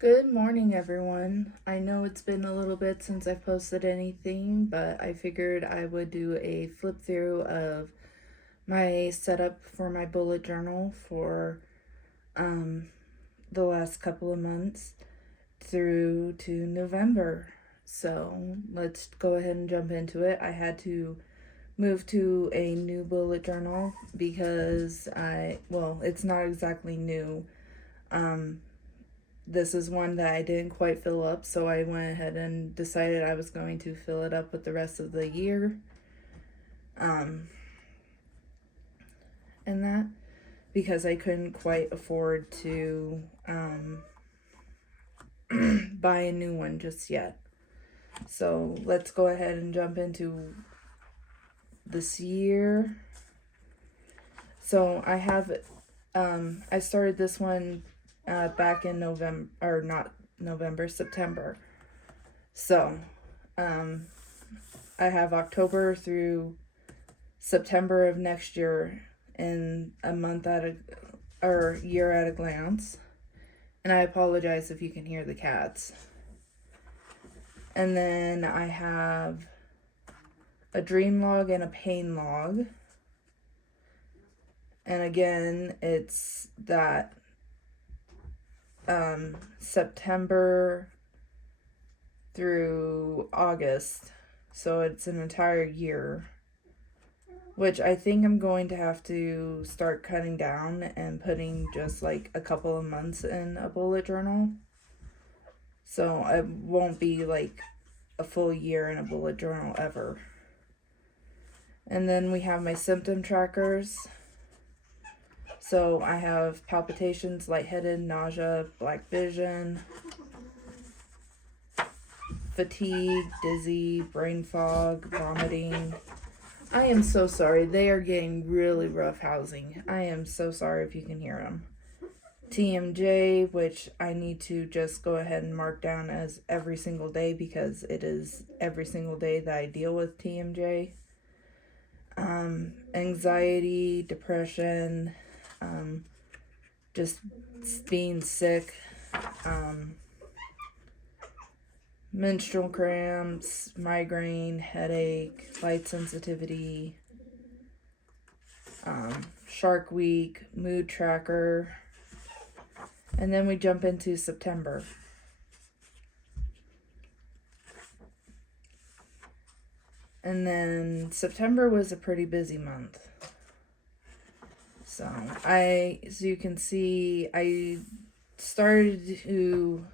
Good morning, everyone. I know it's been a little bit since I've posted anything, but I figured I would do a flip through of my setup for my bullet journal for um, the last couple of months through to November. So let's go ahead and jump into it. I had to move to a new bullet journal because it's not exactly new. Um, this is one that I didn't quite fill up, so I went ahead and decided I was going to fill it up with the rest of the year. Um, and that because I couldn't quite afford to buy a new one just yet. So let's go ahead and jump into this year. So I started this one back in November, or not November, September. So um, I have October through September of next year in a month at a or year at a glance. And I apologize if you can hear the cats. And then I have a dream log and a pain log. And again, it's that September through August. So it's an entire year, which I think I'm going to have to start cutting down and putting just like a couple of months in a bullet journal. So it won't be like a full year in a bullet journal ever. And then we have my symptom trackers. So I have palpitations, lightheaded, nausea, black vision, fatigue, dizzy, brain fog, vomiting. I am so sorry. They are getting really rough housing. I am so sorry if you can hear them. TMJ, which I need to just go ahead and mark down as every single day because it is every single day that I deal with TMJ. Anxiety, depression, just being sick, menstrual cramps, migraine, headache, light sensitivity, Shark Week, mood tracker, and then we jump into September. And then September was a pretty busy month. So as you can see, I started to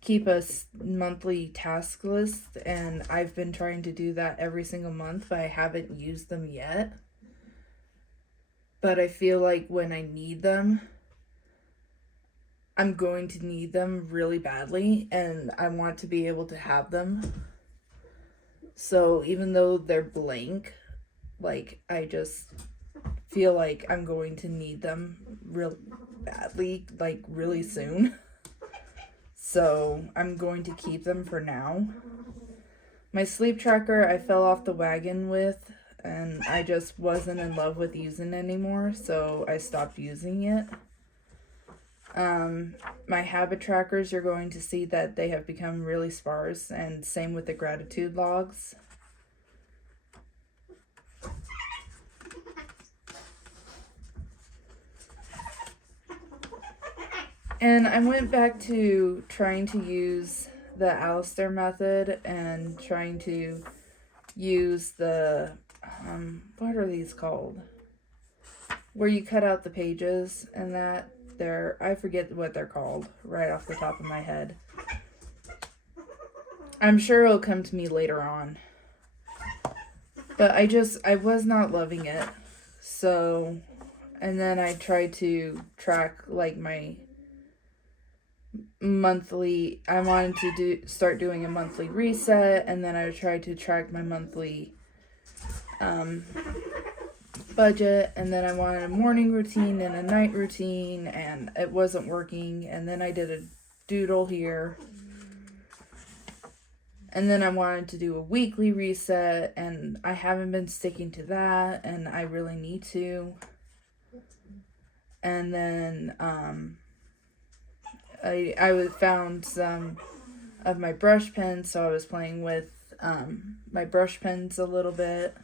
keep a monthly task list, and I've been trying to do that every single month, but I haven't used them yet. But I feel like when I need them, I'm going to need them really badly, and I want to be able to have them. So even though they're blank, like I just feel like I'm going to need them real badly, like really soon. So I'm going to keep them for now. My sleep tracker I fell off the wagon with, and I just wasn't in love with using it anymore, so I stopped using it. My habit trackers, you're going to see that they have become really sparse, and same with the gratitude logs. And I went back to trying to use the Alistair method and trying to use the, what are these called? Where you cut out the pages and that. I forget what they're called right off the top of my head. I'm sure it'll come to me later on. But I was not loving it. So, and then I tried to track like my monthly, I wanted to start doing a monthly reset, and then I tried to track my monthly budget, and then I wanted a morning routine and a night routine, and it wasn't working. And then I did a doodle here, and then I wanted to do a weekly reset, and I haven't been sticking to that, and I really need to. And then found some of my brush pens, so I was playing with my brush pens a little bit.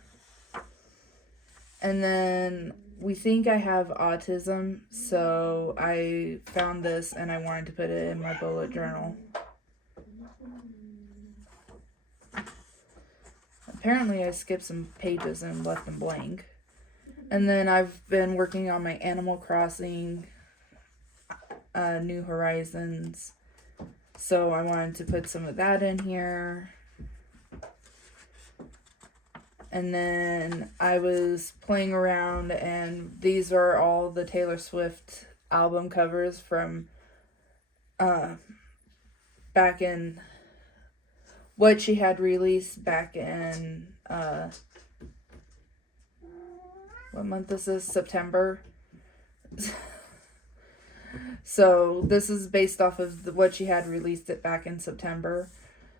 And then we think I have autism, so I found this and I wanted to put it in my bullet journal. Apparently I skipped some pages and left them blank. And then I've been working on my Animal Crossing New Horizons, so I wanted to put some of that in here. And then I was playing around, and these are all the Taylor Swift album covers from back in what she had released back in what month this is? September. So this is based off of what she had released it back in September.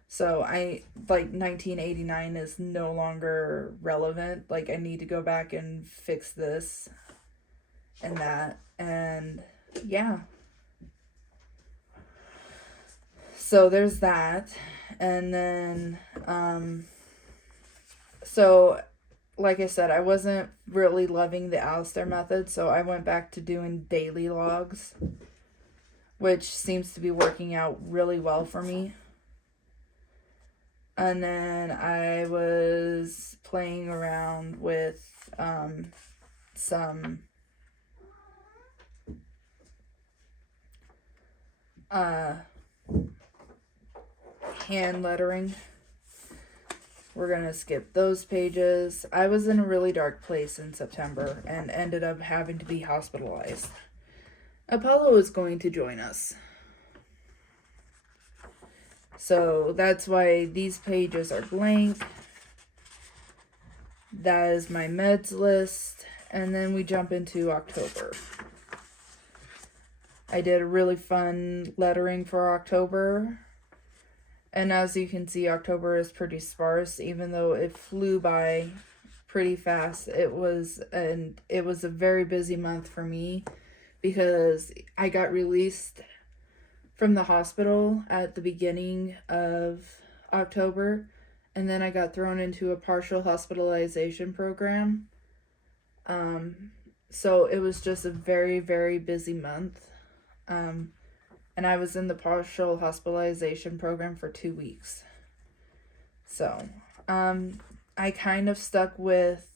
So 1989 is no longer relevant. Like, I need to go back and fix this and that. And yeah. So there's that. And then, so like I said, I wasn't really loving the Alistair method, so I went back to doing daily logs, which seems to be working out really well for me. And then I was playing around with some hand lettering. We're going to skip those pages. I was in a really dark place in September and ended up having to be hospitalized. Apollo is going to join us. So that's why these pages are blank. That is my meds list. And then we jump into October. I did a really fun lettering for October. And as you can see, October is pretty sparse, even though it flew by pretty fast. It was a very busy month for me because I got released from the hospital at the beginning of October, and then I got thrown into a partial hospitalization program. So it was just a very, very busy month. And I was in the partial hospitalization program for 2 weeks. So, I kind of stuck with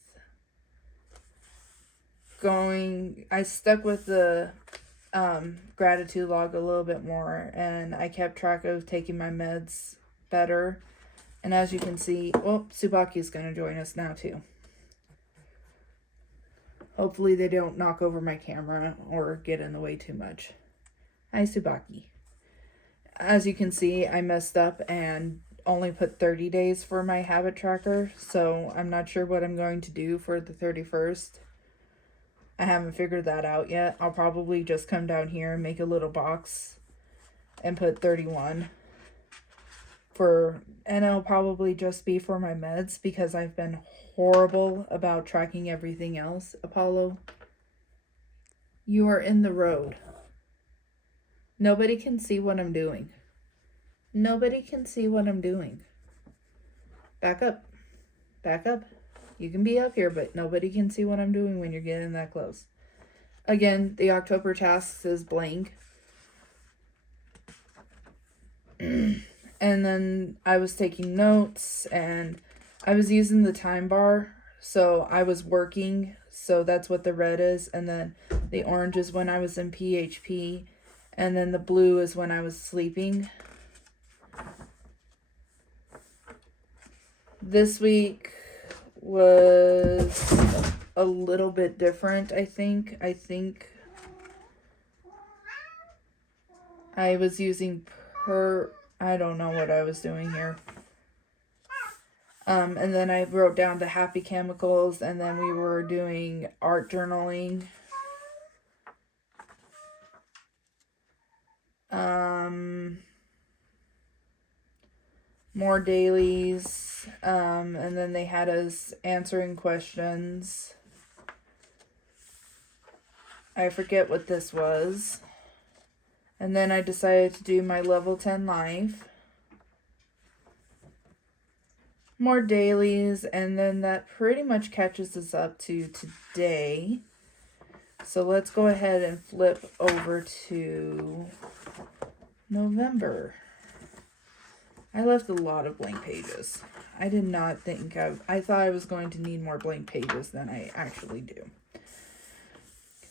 the gratitude log a little bit more, and I kept track of taking my meds better. And as you can see, Tsubaki is going to join us now too. Hopefully they don't knock over my camera or get in the way too much. Hi, Tsubaki. As you can see, I messed up and only put 30 days for my habit tracker, so I'm not sure what I'm going to do for the 31st. I haven't figured that out yet. I'll probably just come down here and make a little box and put 31 and it'll probably just be for my meds because I've been horrible about tracking everything else. Apollo, you are in the road. Nobody can see what I'm doing. Nobody can see what I'm doing. Back up. Back up. You can be up here, but nobody can see what I'm doing when you're getting that close. Again, the October tasks is blank. And then I was taking notes, and I was using the time bar, so I was working, so that's what the red is, and then the orange is when I was in PHP, and then the blue is when I was sleeping. This week was a little bit different, I think. I was using I don't know what I was doing here. And then I wrote down the happy chemicals, and then we were doing art journaling. More dailies, and then they had us answering questions. I forget what this was. And then I decided to do my level 10 life. More dailies, and then that pretty much catches us up to today. So let's go ahead and flip over to November. I left a lot of blank pages. I did not think I thought I was going to need more blank pages than I actually do.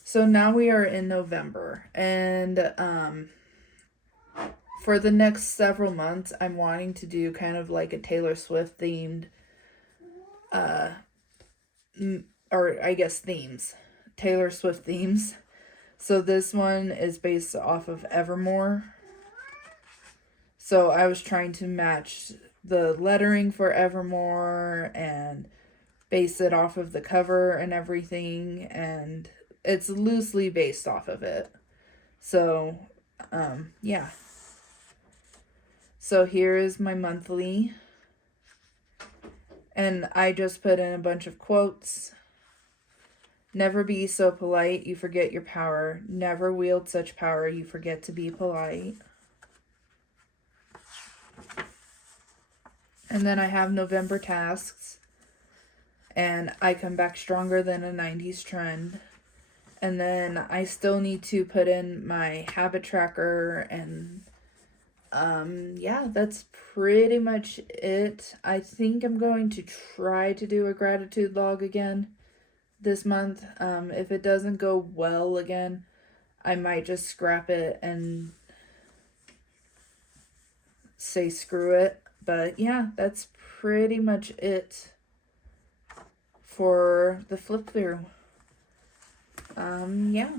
So now we are in November, and for the next several months, I'm wanting to do kind of like a Taylor Swift themed, or I guess themes, Taylor Swift themes. So this one is based off of Evermore. So I was trying to match the lettering for Evermore and base it off of the cover and everything, and it's loosely based off of it. So, yeah. So here is my monthly, and I just put in a bunch of quotes. Never be so polite, you forget your power. Never wield such power, you forget to be polite. And then I have November tasks, and I come back stronger than a 90s trend. And then I still need to put in my habit tracker, and yeah, that's pretty much it. I think I'm going to try to do a gratitude log again this month. If it doesn't go well again, I might just scrap it and say screw it. But yeah, that's pretty much it for the flip through. Yeah.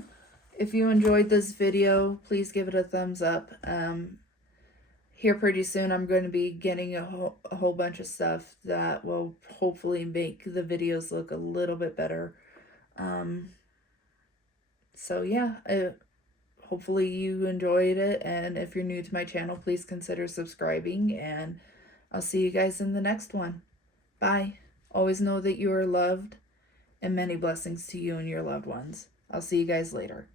If you enjoyed this video, please give it a thumbs up. Here pretty soon I'm going to be getting a whole bunch of stuff that will hopefully make the videos look a little bit better. So yeah, hopefully you enjoyed it, and if you're new to my channel, please consider subscribing, and I'll see you guys in the next one. Bye. Always know that you are loved, and many blessings to you and your loved ones. I'll see you guys later.